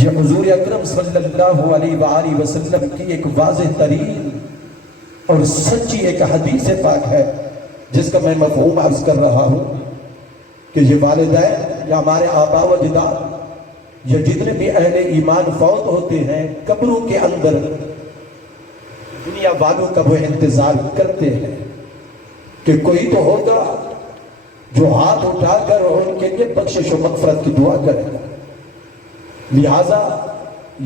یہ حضور اکرم صلی اللہ علیہ وآلہ وسلم کی ایک واضح ترین اور سچی ایک حدیث پاک ہے جس کا میں مفہوم عرض کر رہا ہوں کہ یہ والدین یا ہمارے آبا و اجداد یا جتنے بھی اہل ایمان فوت ہوتے ہیں قبروں کے اندر دنیا والوں کا وہ انتظار کرتے ہیں کہ کوئی تو ہوگا جو ہاتھ اٹھا کر ان کے لیے بخشش و مغفرت کی دعا کرے گا۔ لہٰذا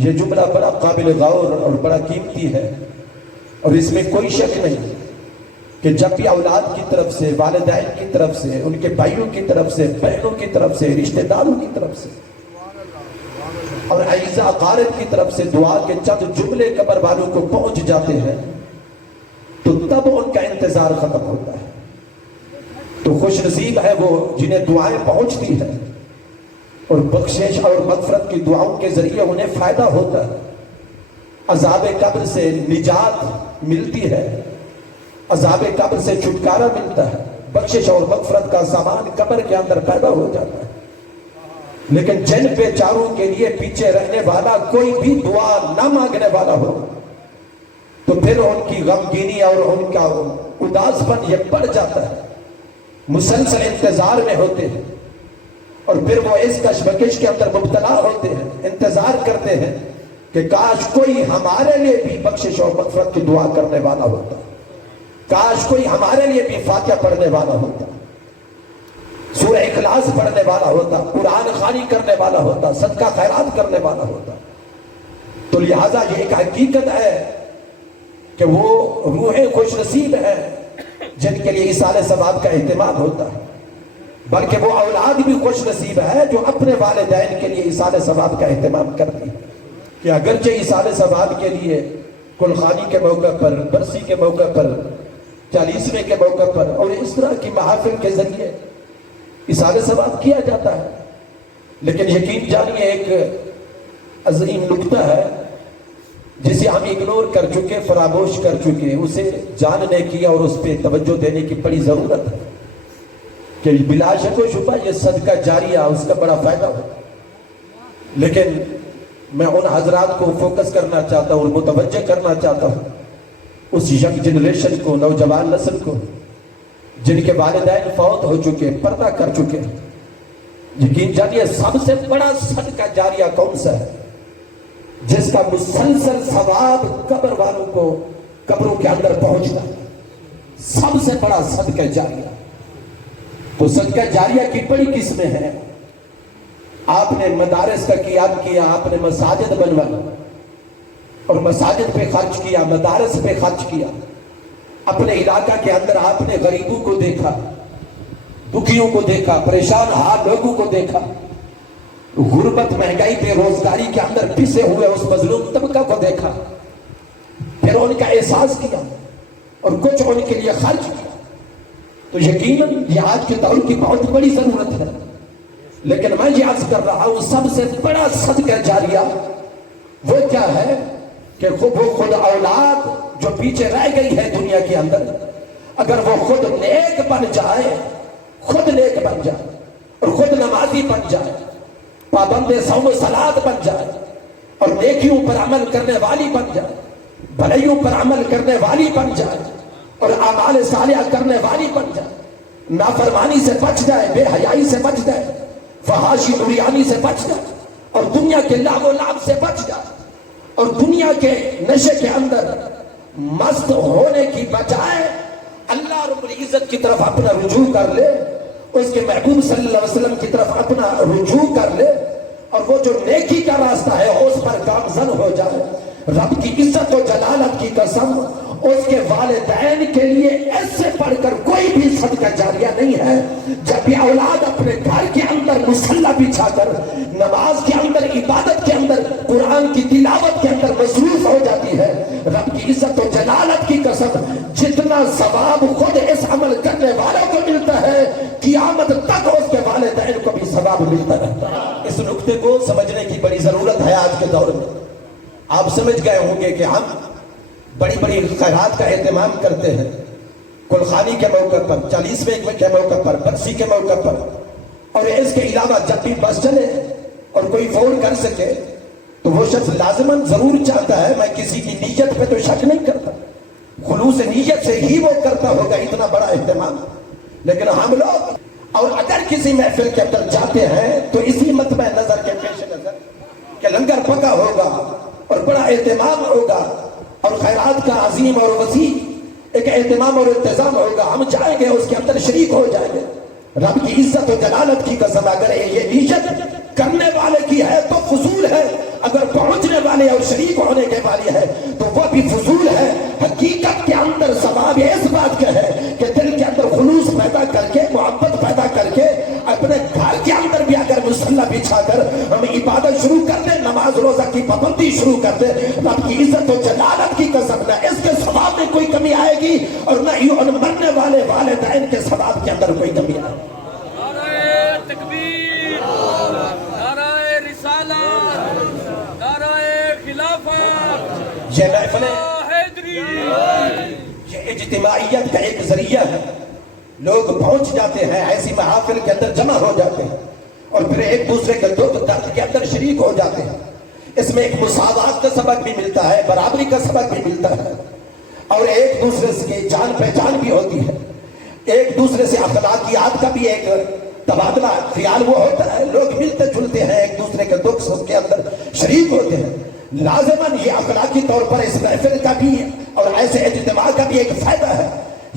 یہ جملہ بڑا قابل غور اور بڑا قیمتی ہے، اور اس میں کوئی شک نہیں کہ جب بھی اولاد کی طرف سے، والدین کی طرف سے، ان کے بھائیوں کی طرف سے، بہنوں کی طرف سے، رشتہ داروں کی طرف سے اور اعزاء اقارب کی طرف سے دعا کے چند جملے قبر والوں کو پہنچ جاتے ہیں تو تب ان کا انتظار ختم ہوتا ہے۔ تو خوش نصیب ہے وہ جنہیں دعائیں پہنچتی ہیں اور بخشش اور مغفرت کی دعاؤں کے ذریعے انہیں فائدہ ہوتا ہے، عذاب قبر سے نجات ملتی ہے، عذاب قبر سے چھٹکارا ملتا ہے، بخشش اور مغفرت کا سامان قبر کے اندر پیدا ہو جاتا ہے۔ لیکن جن بیچاروں کے لیے پیچھے رہنے والا کوئی بھی دعا نہ مانگنے والا ہو تو پھر ان کی غمگینی اور ان کا اداس پن یہ بڑھ جاتا ہے، مسلسل انتظار میں ہوتے ہیں اور پھر وہ اس کشمکش کے اندر مبتلا ہوتے ہیں، انتظار کرتے ہیں کہ کاش کوئی ہمارے لیے بھی بخشش اور مغفرت کی دعا کرنے والا ہوتا، کاش کوئی ہمارے لیے بھی فاتحہ پڑھنے والا ہوتا، سورہ اخلاص پڑھنے والا ہوتا، قرآن خوانی کرنے والا ہوتا، صدقہ خیرات کرنے والا ہوتا۔ تو لہٰذا یہ ایک حقیقت ہے کہ وہ روحیں خوش نصیب ہیں جن کے لیے ایصال ثواب کا اہتمام ہوتا ہے، بلکہ وہ اولاد بھی خوش نصیب ہے جو اپنے والدین کے لیے ایصال ثواب کا اہتمام کرتی ہے کہ اگرچہ ایصال ثواب کے لیے کلخانی کے موقع پر، برسی کے موقع پر، 40ویں کے موقع پر اور اس طرح کی محافل کے ذریعے ایصال ثواب کیا جاتا ہے، لیکن یقین جانیے ایک عظیم نکتہ ہے جسے ہم اگنور کر چکے، فراموش کر چکے، اسے جاننے کی اور اس پہ توجہ دینے کی بڑی ضرورت ہے کہ بلا شک و شبہ یہ صدقہ جاریہ اس کا بڑا فائدہ ہو، لیکن میں ان حضرات کو فوکس کرنا چاہتا ہوں اور متوجہ کرنا چاہتا ہوں اس ینگ جنریشن کو، نوجوان نسل کو جن کے والدین فوت ہو چکے، پردہ کر چکے۔ یقین جانیے سب سے بڑا صدقہ جاریہ کون سا ہے جس کا مسلسل ثواب قبر والوں کو قبروں کے اندر پہنچتا ہے؟ سب سے بڑا صدقہ جاریہ۔ تو صدقہ جاریہ کی بڑی قسمیں ہیں۔ آپ نے مدارس کا قیام کیا، آپ نے مساجد بنوائی اور مساجد پہ خرچ کیا، مدارس پہ خرچ کیا، اپنے علاقہ کے اندر آپ نے غریبوں کو دیکھا، دکھیوں کو دیکھا، پریشان حال لوگوں کو دیکھا، غربت، مہنگائی، بے روزگاری کے اندر پھنسے ہوئے اس مظلوم طبقہ کو دیکھا، پھر ان کا احساس کیا اور کچھ ان کے لیے خرچ کیا۔ تو یقیناً یہ آج کے دور کی بہت بڑی ضرورت ہے، لیکن میں یہ عرض کر رہا ہوں سب سے بڑا صدقہ جاریہ وہ کیا ہے کہ وہ خود اولاد جو پیچھے رہ گئی ہے دنیا کے اندر، اگر وہ خود نیک بن جائے، خود نیک بن جائے اور خود نمازی بن جائے، پابند صوم و صلات بن جائے اور نیکیوں پر عمل کرنے والی بن جائے، بھلائیوں پر عمل کرنے والی بن جائے اور اعمال صالحہ کرنے والی بن جائے، نافرمانی سے بچ جائے، بے حیائی سے بچ جائے، فحاشی عریانی سے بچ جائے اور دنیا کے لاغ و لعب سے بچ جائے اور دنیا کے نشے کے اندر مست ہونے کی بجائے اللہ رب العزت کی طرف اپنا رجوع کر لے، اس کے محبوب صلی اللہ علیہ وسلم کی طرف اپنا رجوع کر لے اور وہ جو نیکی کا راستہ ہے اس پر گامزن ہو جائے، رب کی عزت و جلالت کی قسم اس کے والدین کے لیے ایسے پڑھ کر کوئی بھی صدقہ جاریہ نہیں ہے۔ جب بھی اولاد اپنے گھر کے اندر مصلی بچھا کر نماز کے اندر، عبادت کے اندر، قرآن کی تلاوت کے اندر مصروف ہو جاتی ہے، رب کی عزت و جلالت کی قسم جتنا ثواب خود اس عمل کرنے والوں کو ملتا ہے، قیامت تک اس کے والدین کو بھی ثواب ملتا رہتا ہے۔ اس نقطے کو سمجھنے کی بڑی ضرورت ہے آج کے دور میں۔ آپ سمجھ گئے ہوں گے کہ ہم بڑی بڑی خیرات کا اہتمام کرتے ہیں، کلخانی کے موقع پر، 40ویں کے موقع پر، برسی کے موقع پر، اور اس کے علاوہ جب بھی بس چلے اور کوئی فون کر سکے تو وہ شخص لازماً ضرور چاہتا ہے میں کسی کی نیت پہ تو شک نہیں کرتا، خلوص نیت سے ہی وہ کرتا ہوگا اتنا بڑا اہتمام. لیکن ہم لوگ اور اگر کسی محفل کے اندر جاتے ہیں تو اسی مطمع نظر کے پیش نظر کہ لنگر پکا ہوگا اور بڑا اہتمام ہوگا اور خیرات کا عظیم اور وسیع ایک اہتمام اور انتظام ہوگا، ہم جائیں گے اس کے اندر شریک ہو جائیں گے. رب کی عزت و جلالت کی قسم اگر یہ نیت کرنے والے کی ہے تو فضول ہے، اگر پہنچنے والے اور شریک ہونے کے والی ہے تو وہ بھی فضول ہے. حقیقت کے اندر ثواب اس بات کا ہے کہ دل کے اندر خلوص پیدا کر کے، محبت پیدا کر کے، اپنے گھر کے اندر بھی اگر مصلی بچھا کر ہم عبادت شروع کر دیں، نماز روزہ کی پابندی شروع کر دیں، رب کی عزت و جلالت کی قسم نہ اس کے ثواب میں کوئی کمی آئے گی اور نہ ہی ان مرنے والے والدین کے ثواب کے اندر کوئی کمی آئے گی. نعرہ تکبیر، نعرہ رسالت، نعرہ خلافت. یہ محفلیں، حیدری، یہ اجتماعیت کا ایک ذریعہ ہے. لوگ پہنچ جاتے ہیں، ایسی محافل کے اندر جمع ہو جاتے ہیں اور پھر ایک دوسرے کے دکھ درد کے اندر شریک ہو جاتے ہیں. اس میں ایک مساوات کا سبق بھی ملتا ہے، برابری کا سبق بھی ملتا ہے اور ایک دوسرے کی جان پہچان بھی ہوتی ہے. ایک دوسرے سے اخلاقیات کا بھی ایک تبادلہ خیال وہ ہوتا ہے. لوگ ملتے جلتے ہیں، ایک دوسرے کے دکھ سکھ کے اندر شریک ہوتے ہیں. لازماً یہ اخلاقی طور پر اس محفل کا بھی اور ایسے اجتماع کا بھی ایک فائدہ ہے.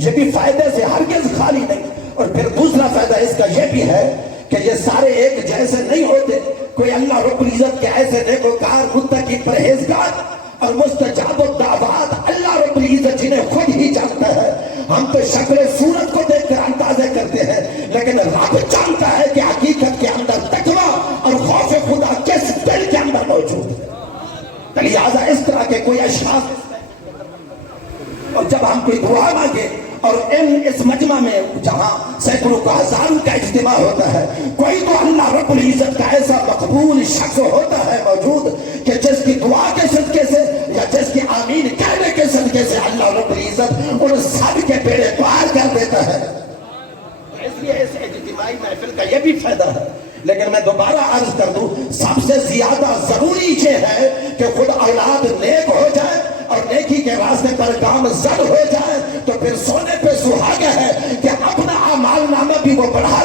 یہ بھی فائدے سے ہرگز خالی نہیں. اور پھر دوسرا فائدہ اس کا یہ بھی ہے کہ یہ سارے ایک جیسے نہیں ہوتے. کوئی اللہ رب العزت کے ایسے نیکوکار، متقی، پرہیزگار اور مستجاب الدعوات اللہ رب العزت جنہیں خود ہی جانتا ہے. ہم تو شکل صورت کو دیکھ کر اندازے کرتے ہیں، لیکن رب جانتا ہے کہ حقیقت کے اندر تقویٰ اور خوف خدا کس دل کے اندر موجود ہے. لہٰذا اس طرح کے کوئی اشخاص اور جب ہم کوئی دعا مانگے اور اس مجمع میں جہاں سینکڑوں کا ہزاروں کا اجتماع ہوتا ہے، کوئی تو اللہ رب العزت کا ایسا مقبول شخص ہوتا ہے موجود کہ جس کی دعا کے صدقے سے یا جس کی آمین کہنے کے صدقے سے اللہ رب العزت ان سب کے بیڑے پار کر دیتا ہے. اس لیے اس اجتماعی محفل کا یہ بھی فائدہ ہے. لیکن میں دوبارہ عرض کر دوں، سب سے زیادہ ضروری یہ ہے کہ خود اولاد نیک ہو جائے اور نیکی کے راستے پر گامزن ہو جائے تو پھر سونے پہ سہاگا ہے کہ اپنا اعمال نامہ بھی وہ بڑھا